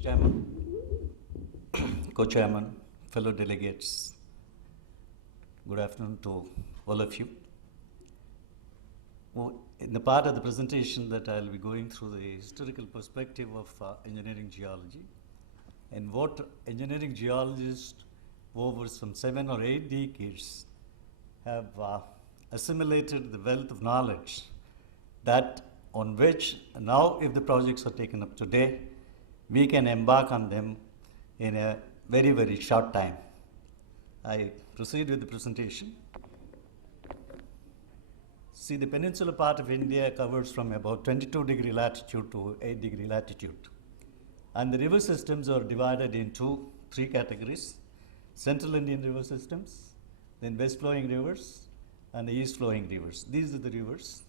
Mr. Chairman, Co-Chairman, fellow delegates, good afternoon to all of you. In the part of the presentation that I'll be going through the historical perspective of engineering geology and what engineering geologists over some 7 or 8 decades have assimilated the wealth of knowledge that on which now if the projects are taken up today, we can embark on them in a very, very short time. I proceed with the presentation. See, the peninsular part of India covers from about 22-degree latitude to 8-degree latitude. And the river systems are divided into 3 categories: Central Indian river systems, then west-flowing rivers, and the east-flowing rivers. These are the rivers.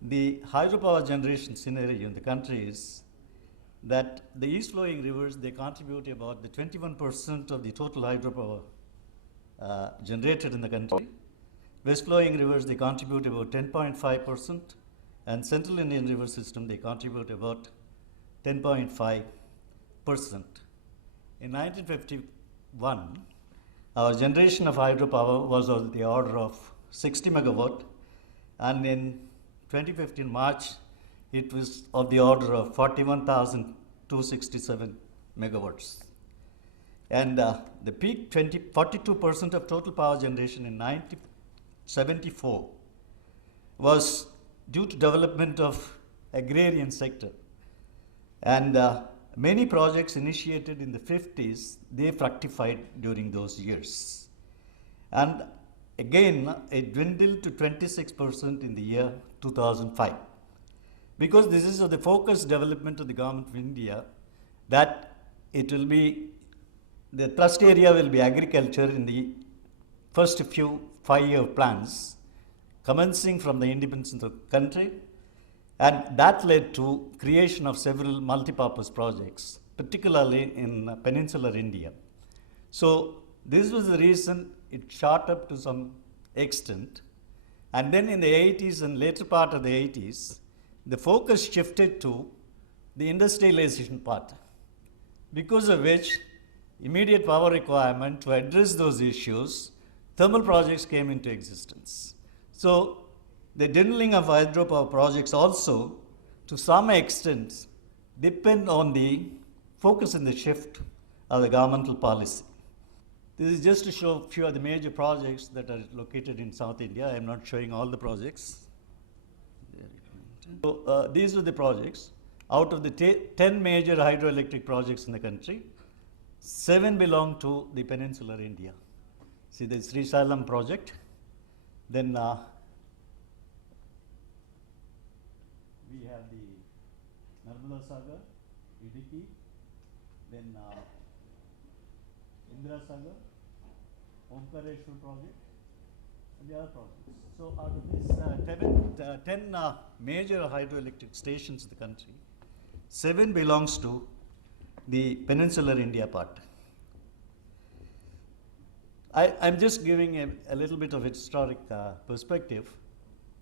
The hydropower generation scenario in the country is that the east-flowing rivers, they contribute about the 21% of the total hydropower generated in the country. West-flowing rivers, they contribute about 10.5%, and Central Indian river system, they contribute about 10.5%. In 1951, our generation of hydropower was of the order of 60 megawatt, and in 2015 March, it was of the order of 41,267 megawatts. And the peak 42% of total power generation in 1974 was due to development of agrarian sector. And many projects initiated in the 50s, they fructified during those years. And again, it dwindled to 26% in the year 2005. Because this is of the focused development of the Government of India, that it will be, the thrust area will be agriculture in the first few 5-year plans, commencing from the independence of the country, and that led to creation of several multipurpose projects, particularly in peninsular India. So this was the reason it shot up to some extent. And then in the 80s and later part of the 80s, the focus shifted to the industrialization part, because of which immediate power requirement to address those issues, thermal projects came into existence. So the dwindling of hydropower projects also, to some extent, depend on the focus in the shift of the governmental policy. This is just to show a few of the major projects that are located in South India. I am not showing all the projects. So these are the projects. Out of the 10 major hydroelectric projects in the country, 7 belong to the peninsular India. See the Sri Salem project, then we have the Narmada Sagar, Idiki, then Indira Sagar, Omkareshwar project, and the other projects. So out of these 10 major hydroelectric stations in the country, 7 belongs to the peninsular India part. I'm just giving a little bit of historic perspective.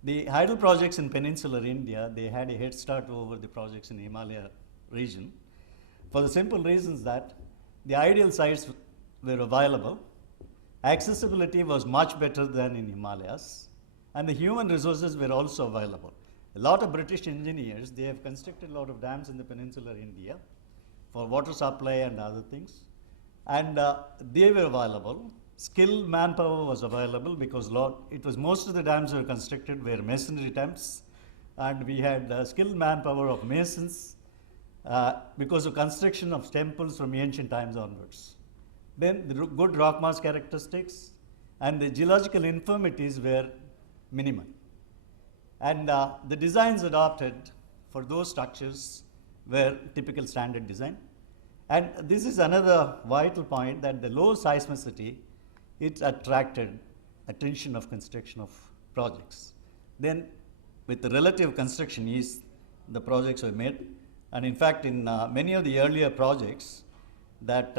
The hydro projects in peninsular India, they had a head start over the projects in the Himalaya region, for the simple reasons that the ideal sites were available, accessibility was much better than in Himalayas, and the human resources were also available. A lot of British engineers, they have constructed a lot of dams in the peninsular India for water supply and other things, and they were available. Skilled manpower was available because it was most of the dams were constructed were masonry dams, and we had skilled manpower of masons because of construction of temples from ancient times onwards. Then the good rock mass characteristics and the geological infirmities were minimal. And the designs adopted for those structures were typical standard design. And this is another vital point, that the low seismicity, it attracted attention of construction of projects. Then with the relative construction ease, the projects were made. And in fact, in many of the earlier projects, that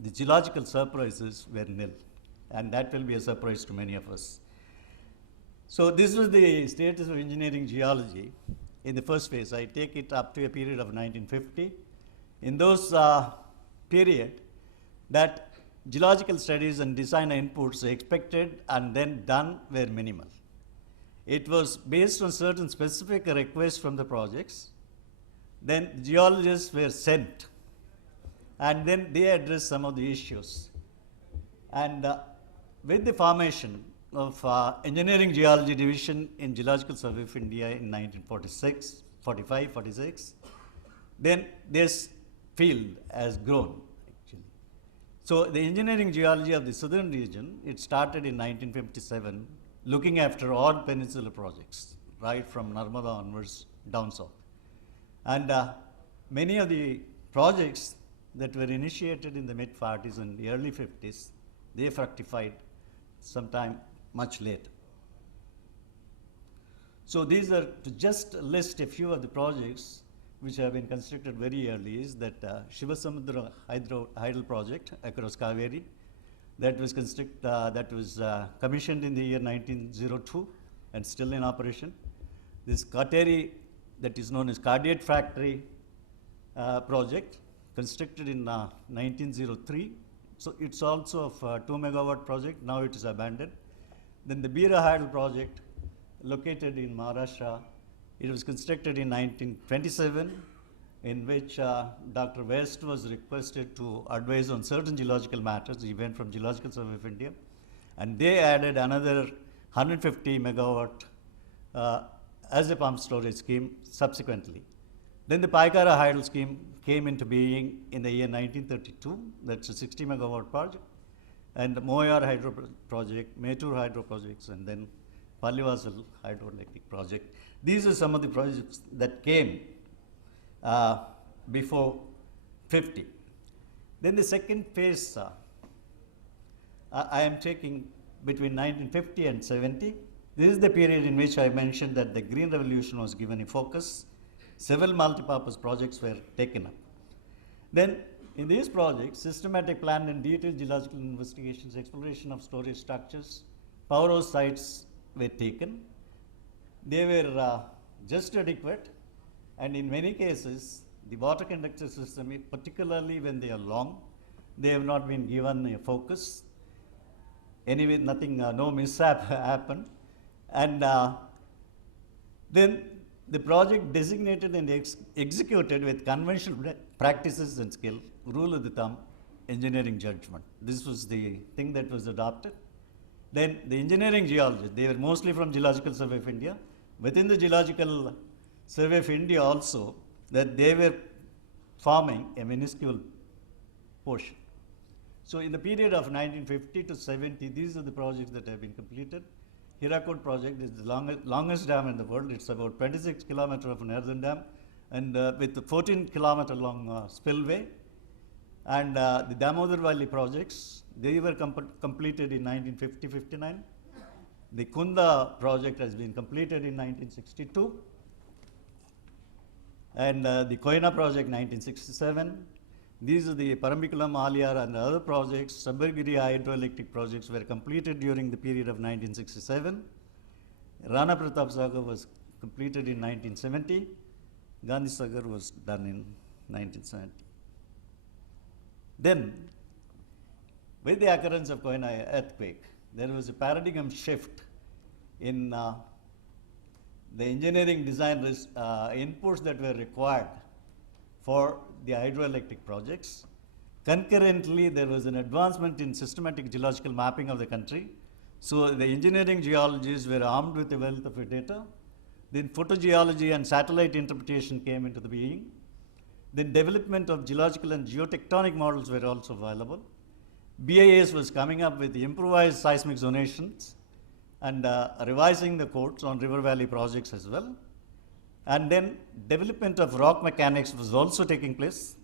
the geological surprises were nil. And that will be a surprise to many of us. So this was the status of engineering geology. in the first phase. I take it up to a period of 1950. In those period, that geological studies and design inputs expected and then done were minimal. It was based on certain specific requests from the projects. Then geologists were sent, and then they addressed some of the issues. And with the formation of Engineering Geology Division in Geological Survey of India in 1946, 45, 46, then this field has grown, actually. So the engineering geology of the southern region, it started in 1957, looking after all peninsular projects, right from Narmada onwards down south. And many of the projects that were initiated in the mid-40s and the early 50s, they fructified sometime much later. So these are, to just list a few of the projects which have been constructed very early, is that Shivasamudra Hydel project across Kaveri, that was commissioned in the year 1902 and still in operation. This Kateri, that is known as Cardiac Factory project, constructed in 1903. So it's also a 2 megawatt project. Now it is abandoned. Then the Bira Hydel project, located in Maharashtra, it was constructed in 1927, in which Dr. West was requested to advise on certain geological matters. He went from Geological Survey of India, and they added another 150 megawatt as a pump storage scheme subsequently. Then the Paikara Hydel scheme came into being in the year 1932. That's a 60 megawatt project. And the Moyar Hydro project, Metur Hydro projects, and then Pallivasal hydroelectric project. These are some of the projects that came before 50. Then the second phase, I am taking between 1950 and 70. This is the period in which I mentioned that the Green Revolution was given a focus. Several multipurpose projects were taken up. Then in these projects, systematic plan and detailed geological investigations, exploration of storage structures, powerhouse sites were taken. They were just adequate, and in many cases, the water conductor system, particularly when they are long, they have not been given a focus. Anyway, nothing, no mishap happened. And then the project designated and executed with conventional practices and skill, rule of the thumb, engineering judgment. This was the thing that was adopted. Then the engineering geologists, they were mostly from Geological Survey of India. Within the Geological Survey of India also, that they were forming a minuscule portion. So in the period of 1950 to 70, these are the projects that have been completed. Hirakud project is the longest dam in the world. It's about 26 kilometers of an earthen dam, and with a 14 kilometer long spillway. And the Damodar Valley projects, they were completed in 1950-59. The Kunda project has been completed in 1962. And the Koyana project, 1967. These are the Parambikulam, Aliyar, and other projects. Sabbargiri hydroelectric projects were completed during the period of 1967. Rana Pratap Sagar was completed in 1970. Gandhi Sagar was done in 1970. Then, with the occurrence of Koyana earthquake, there was a paradigm shift in the engineering design inputs that were required for the hydroelectric projects. Concurrently, there was an advancement in systematic geological mapping of the country. So the engineering geologists were armed with a wealth of data. Then photogeology and satellite interpretation came into the being. Then development of geological and geotectonic models were also available. BIS was coming up with improvised seismic zonations and revising the codes on river valley projects as well. And then development of rock mechanics was also taking place,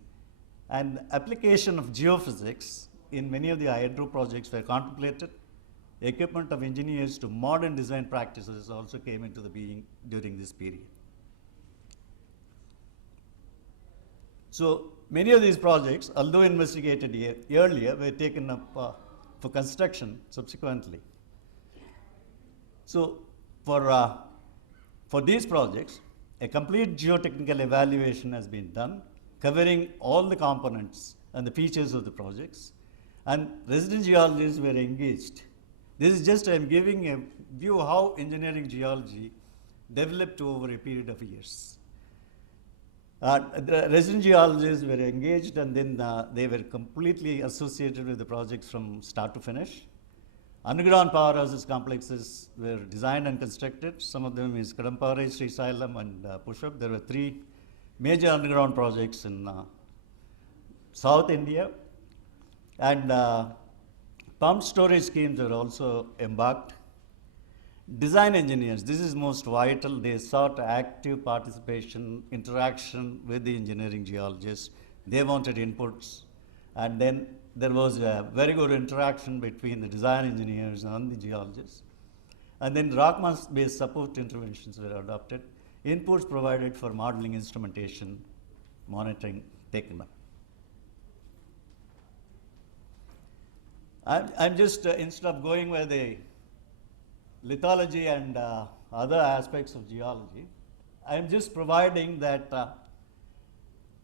and application of geophysics in many of the hydro projects were contemplated. Equipment of engineers to modern design practices also came into the being during this period. So many of these projects, although investigated earlier, were taken up for construction subsequently. So for these projects, a complete geotechnical evaluation has been done, covering all the components and the features of the projects, and resident geologists were engaged. This is just, I'm giving a view how engineering geology developed over a period of years. The resident geologists were engaged, and then they were completely associated with the projects from start to finish. Underground powerhouses complexes were designed and constructed. Some of them is Kadampare, Srisailam, and Pushap. There were 3 major underground projects in South India. And pumped storage schemes were also embarked. Design engineers, this is most vital. They sought active participation, interaction with the engineering geologists. They wanted inputs. And then there was a very good interaction between the design engineers and the geologists. And then rock mass-based support interventions were adopted. Inputs provided for modeling, instrumentation, monitoring taken up. I'm just, instead of going with the lithology and other aspects of geology, I'm just providing that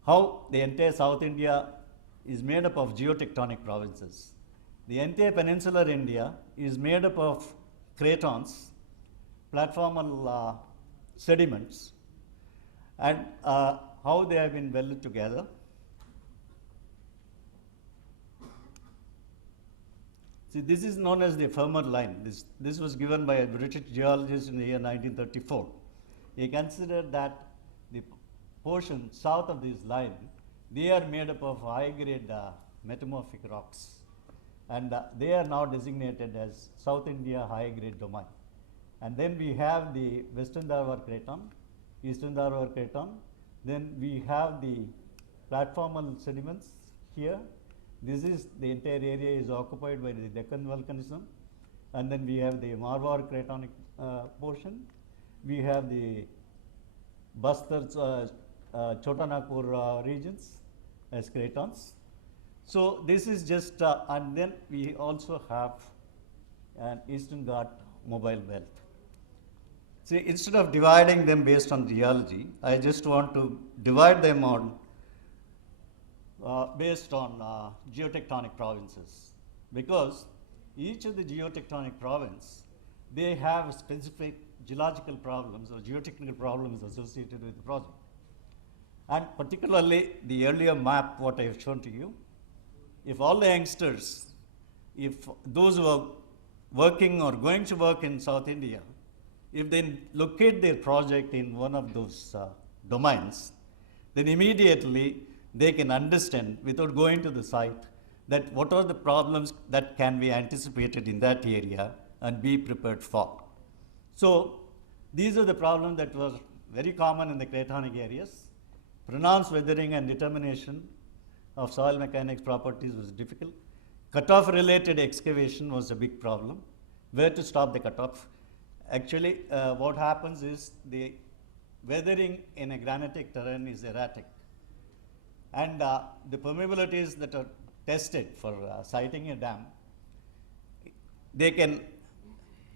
how the entire South India is made up of geotectonic provinces. The entire peninsular India is made up of cratons, platformal sediments, and how they have been welded together. See, this is known as the Fermat line. This was given by a British geologist in the year 1934. He considered that the portion south of this line, they are made up of high-grade metamorphic rocks. And they are now designated as South India high-grade domain. And then we have the Western Dharwar Craton, Eastern Dharwar Craton. Then we have the platformal sediments here. This is, the entire area is occupied by the Deccan volcanism. And then we have the Marwar Cratonic portion. We have the Bastar, Chotanagpur regions as cratons. So this is just, and then we also have an Eastern Ghat mobile belt. See, instead of dividing them based on geology, I just want to divide them on based on geotectonic provinces, because each of the geotectonic province, they have specific geological problems or geotechnical problems associated with the project. And particularly the earlier map, what I have shown to you, if all the youngsters, if those who are working or going to work in South India, if they locate their project in one of those domains, then immediately they can understand without going to the site that what are the problems that can be anticipated in that area and be prepared for. So these are the problems that were very common in the cratonic areas. Pronounced weathering and determination of soil mechanics properties was difficult. Cutoff related excavation was a big problem. Where to stop the cutoff? Actually, what happens is the weathering in a granitic terrain is erratic. And the permeabilities that are tested for siting a dam, they can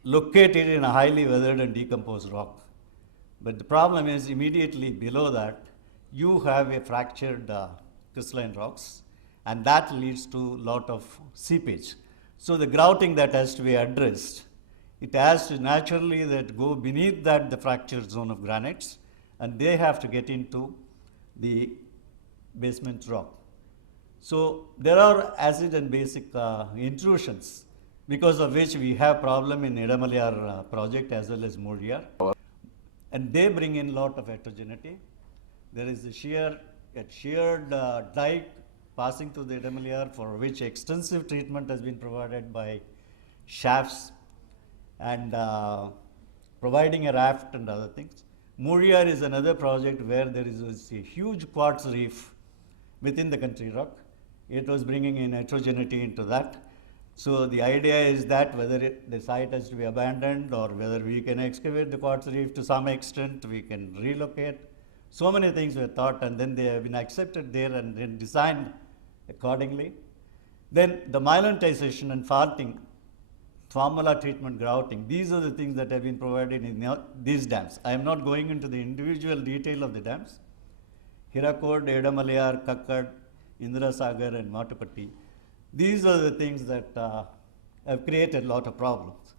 locate it in a highly weathered and decomposed rock. But the problem is immediately below that, you have a fractured crystalline rocks, and that leads to a lot of seepage. So the grouting that has to be addressed, it has to naturally that go beneath that the fractured zone of granites, and they have to get into the basement rock. So there are acid and basic intrusions, because of which we have problem in Idamalayar project as well as Muriyar. And they bring in lot of heterogeneity. There is a sheared dike passing through the Idamalayar, for which extensive treatment has been provided by shafts and providing a raft and other things. Muriyar is another project where there is a huge quartz reef within the country rock. It was bringing in heterogeneity into that. So the idea is that whether the site has to be abandoned or whether we can excavate the quartz reef to some extent, we can relocate. So many things were thought, and then they have been accepted there and then designed accordingly. Then the myelinization and faulting formula treatment grouting. These are the things that have been provided in these dams. I am not going into the individual detail of the dams. Hirakud, Edamalayar, Kakkad, Indira Sagar and Matupatti. These are the things that have created a lot of problems.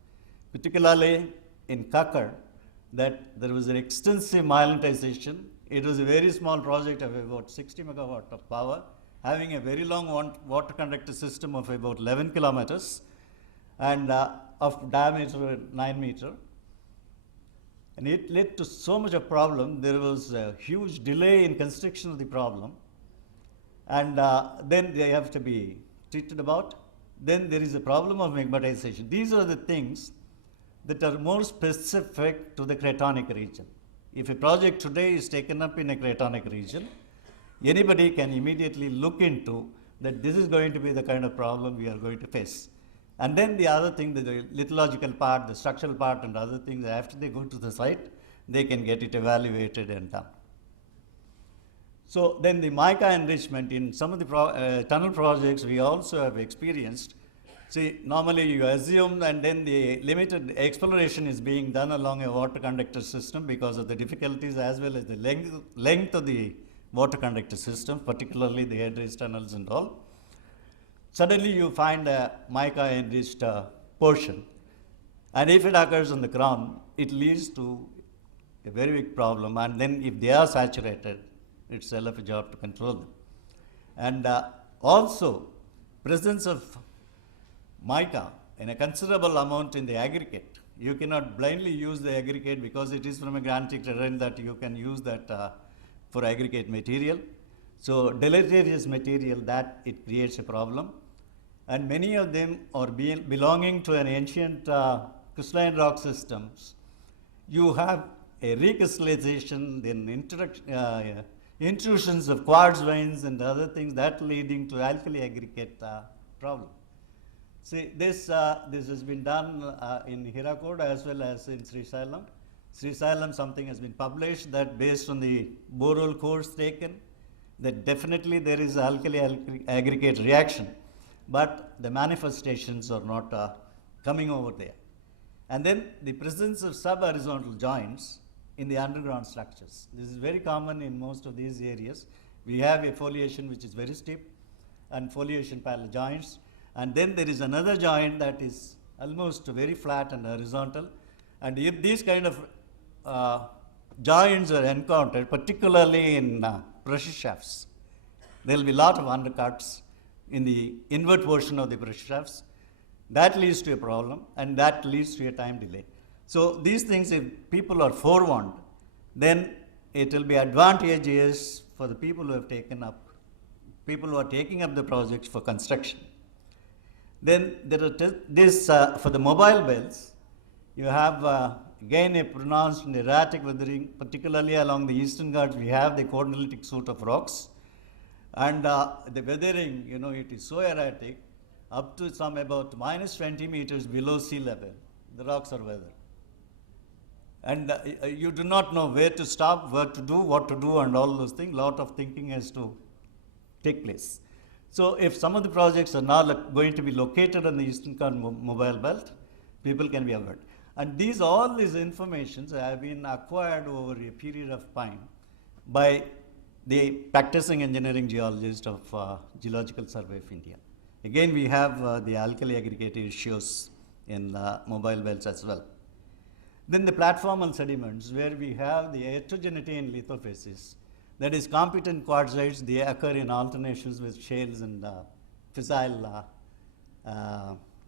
Particularly in Kakkad, that there was an extensive myelinization. It was a very small project of about 60 megawatt of power, having a very long water conductor system of about 11 kilometers and of diameter 9 meter. And it led to so much of problem. There was a huge delay in construction of the problem. And then they have to be treated about. Then there is a problem of magmatization. These are the things that are more specific to the cratonic region. If a project today is taken up in a cratonic region, anybody can immediately look into that this is going to be the kind of problem we are going to face. And then the other thing, the lithological part, the structural part and other things, after they go to the site, they can get it evaluated and done. So then the mica enrichment in some of the tunnel projects we also have experienced. See, normally you assume and then the limited exploration is being done along a water conductor system because of the difficulties as well as the length of the water conductor system, particularly the head-raised tunnels and all. Suddenly you find a mica enriched portion. And if it occurs on the ground, it leads to a very big problem. And then if they are saturated, it's a job to control them. And also, presence of mica in a considerable amount in the aggregate. You cannot blindly use the aggregate because it is from a granitic terrain that you can use that for aggregate material. So deleterious material, that it creates a problem. And many of them are belonging to an ancient crystalline rock systems. You have a recrystallization, then intrusions of quartz veins and other things that leading to alkali aggregate problem. See, this has been done in Hirakud as well as in Srisailam. Srisailam, something has been published that based on the borehole course taken, that definitely there is alkali aggregate reaction, but the manifestations are not coming over there. And then the presence of sub-horizontal joints in the underground structures. This is very common in most of these areas. We have a foliation which is very steep and foliation parallel joints. And then there is another joint that is almost very flat and horizontal. And if these kind of joints are encountered, particularly in pressure shafts, there will be a lot of undercuts in the inward portion of the pressure shafts. That leads to a problem and that leads to a time delay. So these things, if people are forewarned, then it will be advantageous for the people who have taken up, people who are taking up the projects for construction. Then there are this, for the mobile belts, you have again a pronounced and erratic weathering, particularly along the eastern Ghats. We have the chondritic suit of rocks. And the weathering, it is so erratic, up to some about minus 20 meters below sea level, the rocks are weathered. And you do not know where to stop, where to do, what to do, and all those things. A lot of thinking has to take place. So if some of the projects are now going to be located on the Eastern Ghats mobile belt, people can be aware. And all these informations have been acquired over a period of time by the practicing engineering geologist of Geological Survey of India. Again, we have the alkali aggregate issues in mobile belts as well. Then the platformal sediments, where we have the heterogeneity in lithophases, that is competent quartzites, they occur in alternations with shales and fissile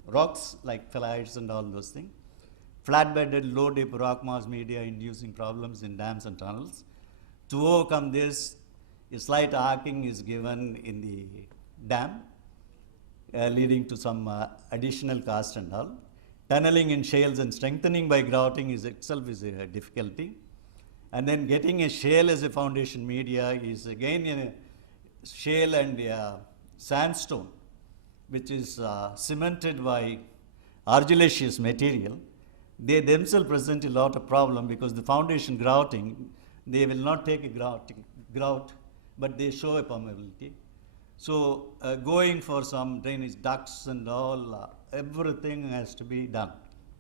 rocks like phyllites and all those things. Flat-bedded, low-dip rock mass media inducing problems in dams and tunnels. To overcome this, a slight arcing is given in the dam, leading to some additional cast and all. Tunneling in shales and strengthening by grouting itself is a difficulty. And then getting a shale as a foundation media is again a shale and sandstone, which is cemented by argillaceous material. They themselves present a lot of problem because the foundation grouting, they will not take a grout, but they show a permeability. So going for some drainage ducts and all, everything has to be done.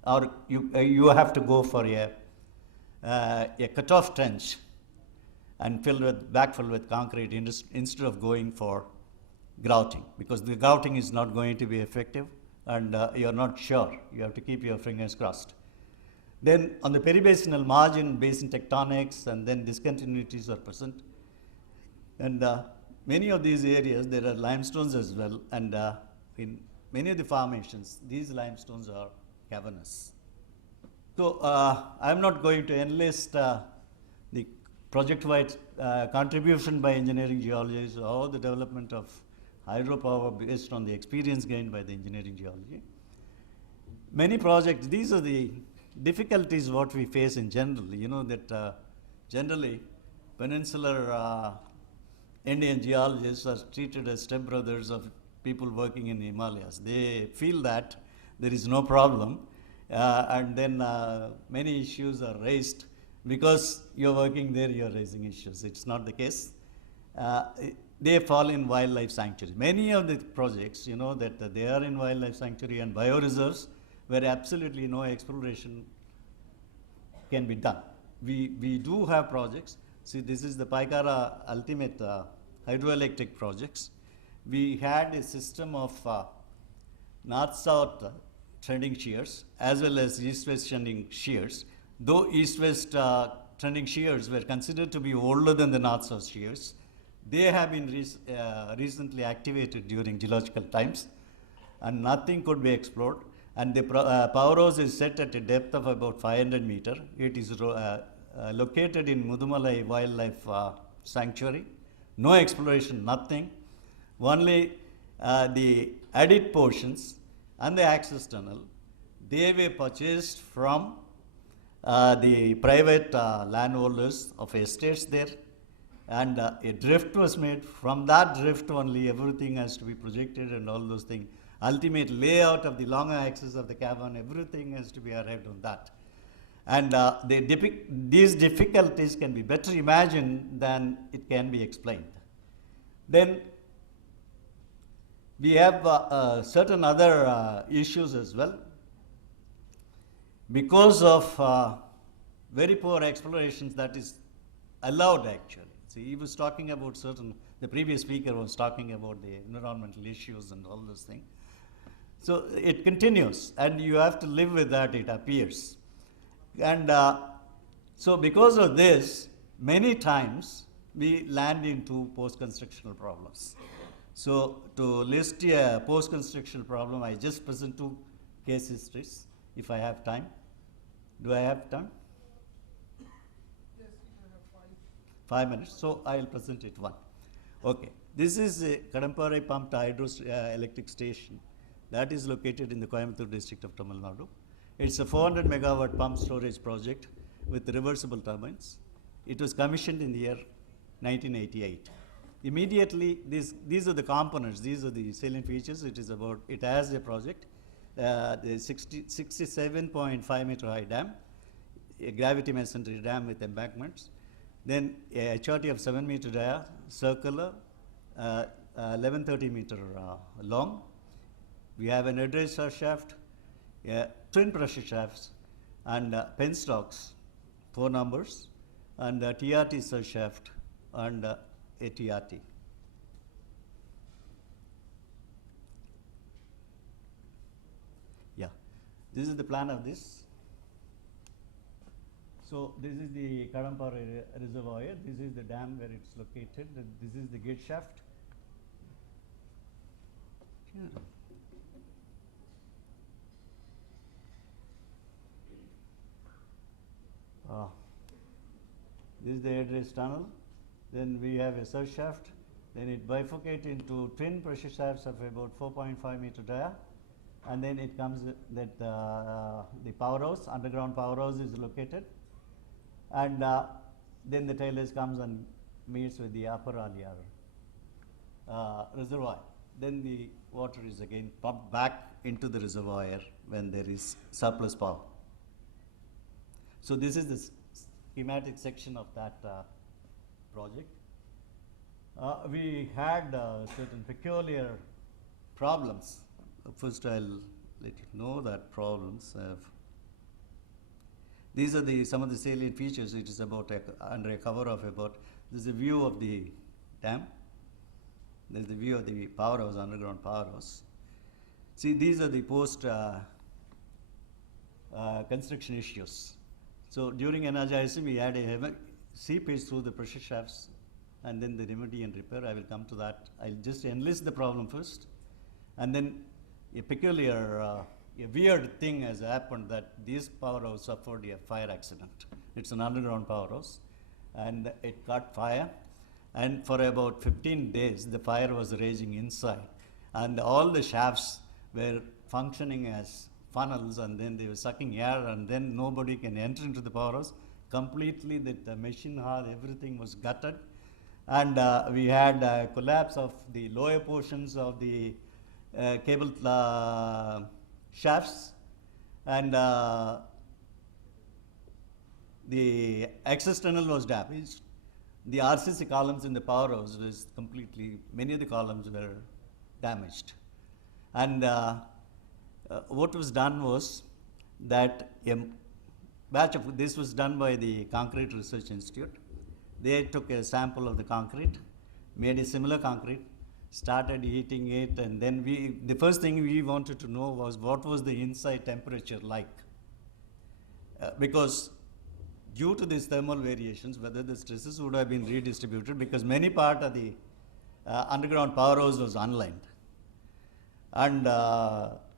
Or you have to go for a cut-off trench and backfill with concrete instead of going for grouting, because the grouting is not going to be effective and you're not sure. You have to keep your fingers crossed. Then on the peribasinal margin, basin tectonics and then discontinuities are present. And many of these areas, there are limestones as well. And in many of the formations, these limestones are cavernous. So I'm not going to enlist the project-wide contribution by engineering geologists or the development of hydropower based on the experience gained by the engineering geology. Many projects, these are the difficulties what we face in general. You know that generally peninsular Indian geologists are treated as stepbrothers of people working in the Himalayas. They feel that there is no problem, and then many issues are raised because you're working there, you're raising issues. It's not the case. They fall in wildlife sanctuary. Many of the projects, you know, that they are in wildlife sanctuary and bioreserves where absolutely no exploration can be done. We do have projects. See, this is the Paikara ultimate hydroelectric projects. We had a system of north-south trending shears as well as east-west trending shears. Though east-west trending shears were considered to be older than the north-south shears, they have been recently activated during geological times and nothing could be explored. And the powerhouse is set at a depth of about 500 meters. It is located in Mudumalai Wildlife Sanctuary. No exploration, nothing. Only the added portions and the access tunnel, they were purchased from the private landholders of estates there. And a drift was made. From that drift only, everything has to be projected and all those things. Ultimate layout of the longer axis of the cavern, everything has to be arrived on that. And these difficulties can be better imagined than it can be explained. Then we have certain other issues as well. Because of very poor explorations that is allowed actually. See, he was talking about the previous speaker was talking about the environmental issues and all those things. So it continues and you have to live with that, it appears. And so because of this, many times we land into post-constructional problems. So to list a post-constructional problem, I just present 2 case histories, if I have time. Do I have time? Yes, you have 5 minutes, so I will present it one. Okay, this is a Kadampare pumped hydroelectric station that is located in the Coimbatore district of Tamil Nadu. It's a 400 megawatt pump storage project with reversible turbines. It was commissioned in the year 1988. Immediately, these are the components, these are the salient features. It has a project, the 67.5 meter high dam, a gravity masonry dam with embankments, then a HRT of 7 meter dia, circular, 1130 meter long. We have an head shaft, twin pressure shafts, and penstocks, 4 numbers, and TRT surge shaft, and a TRT. Yeah, this is the plan of this. So this is the Kadampare reservoir. This is the dam where it's located. This is the gate shaft. Yeah. This is the address tunnel. Then we have a surge shaft. Then it bifurcates into twin pressure shafts of about 4.5 meter dia. And then it comes that the powerhouse, underground powerhouse is located. And then the tailors comes and meets with the upper Aliar reservoir. Then the water is again pumped back into the reservoir when there is surplus power. So this is the schematic section of that project. We had certain peculiar problems. First, I'll let you know that problems have. These are some of the salient features. It is about under a cover of about. This is a view of the dam. There is the view of the powerhouse, underground powerhouse. See, these are the post construction issues. So during energizing, we had a seepage through the pressure shafts, and then the remedy and repair. I will come to that. I'll just enlist the problem first, and then a peculiar, a weird thing has happened that this powerhouse suffered a fire accident. It's an underground powerhouse, and it caught fire, and for about 15 days the fire was raging inside, and all the shafts were functioning as funnels, and then they were sucking air, and then nobody can enter into the powerhouse. Completely, the machine hall, everything was gutted, and we had collapse of the lower portions of the cable shafts, and the access tunnel was damaged. The RCC columns in the powerhouse was completely, many of the columns were damaged. And what was done was that a batch of, this was done by the Concrete Research Institute. They took a sample of the concrete, made a similar concrete, started heating it, and then the first thing we wanted to know was what was the inside temperature like. Because due to these thermal variations, whether the stresses would have been redistributed, because many part of the underground powerhouse was unlined. And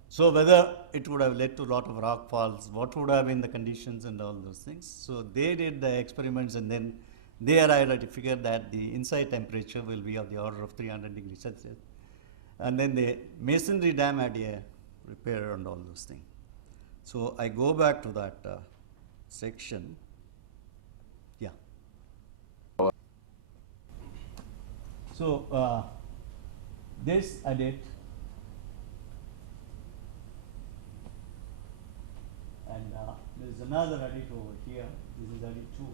so whether it would have led to a lot of rock falls, what would have been the conditions and all those things. So they did the experiments, and then they arrived at a figure that the inside temperature will be of the order of 300 degrees Celsius. And then the masonry dam had a repair and all those things. So I go back to that section. Yeah. So this adit, and there is another adit over here. This is adit 2,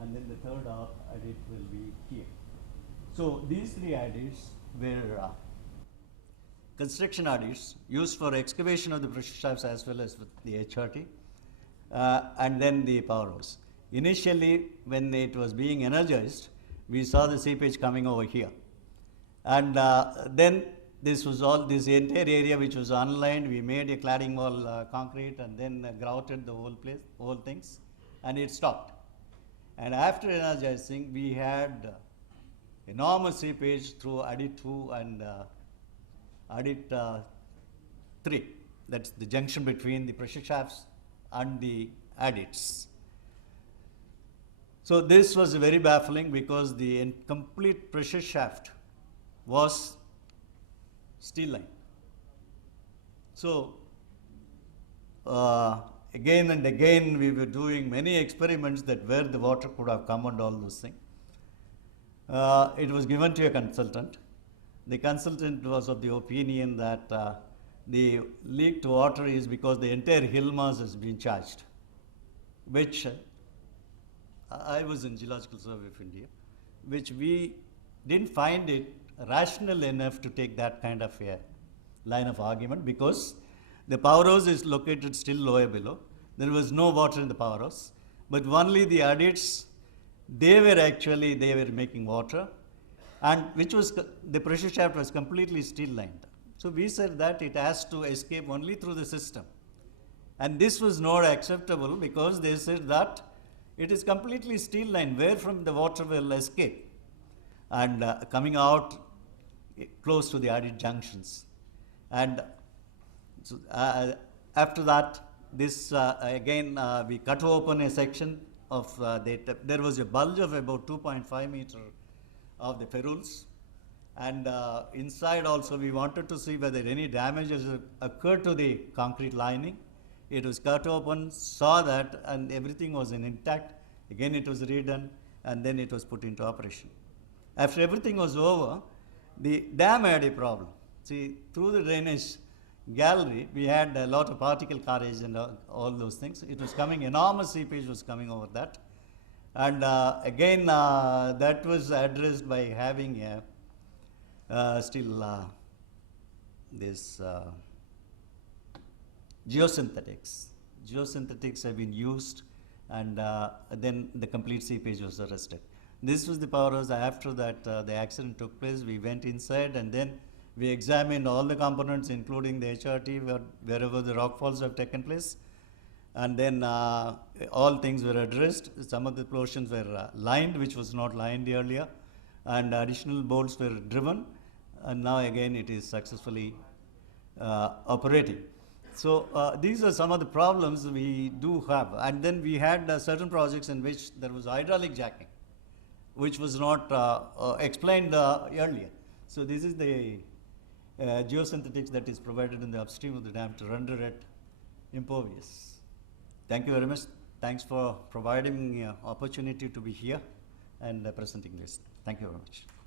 and then the third adit will be here. So these three adits were construction adits used for excavation of the pressure shafts as well as with the HRT, and then the powerhouse. Initially, when it was being energized, we saw the seepage coming over here, and then this was all, this entire area which was unlined, we made a cladding wall concrete, and then grouted the whole place, whole things, and it stopped. And after energizing, we had enormous seepage through adit 2 and adit 3. That's the junction between the pressure shafts and the adits. So this was very baffling because the complete pressure shaft was steel line. So again and again we were doing many experiments that where the water could have come and all those things. It was given to a consultant. The consultant was of the opinion that the leaked water is because the entire hill mass has been charged, which I was in Geological Survey of India, which we didn't find it rational enough to take that kind of a line of argument, because the powerhouse is located still lower below. There was no water in the powerhouse, but only the adits, they were making water, and which was, the pressure shaft was completely steel lined. So we said that it has to escape only through the system. And this was not acceptable because they said that it is completely steel lined, where from the water will escape and coming out close to the adit junctions. And so, after that, this again we cut open a section of there was a bulge of about 2.5 meter of the ferrules, and inside also we wanted to see whether any damages occurred to the concrete lining. It was cut open, saw that, and everything was intact. Again it was redone, and then it was put into operation. After everything was over, the dam had a problem. See, through the drainage gallery, we had a lot of particle carriage and all those things. It was coming, enormous seepage was coming over that. And again, that was addressed by having still this geosynthetics. Geosynthetics have been used, and then the complete seepage was arrested. This was the powerhouse. After that, the accident took place. We went inside, and then we examined all the components, including the HRT, wherever the rockfalls have taken place. And then all things were addressed. Some of the portions were lined, which was not lined earlier, and additional bolts were driven. And now again, it is successfully operating. So these are some of the problems we do have. And then we had certain projects in which there was hydraulic jacking, which was not explained earlier. So this is the geosynthetics that is provided in the upstream of the dam to render it impervious. Thank you very much. Thanks for providing me opportunity to be here and presenting this. Thank you very much.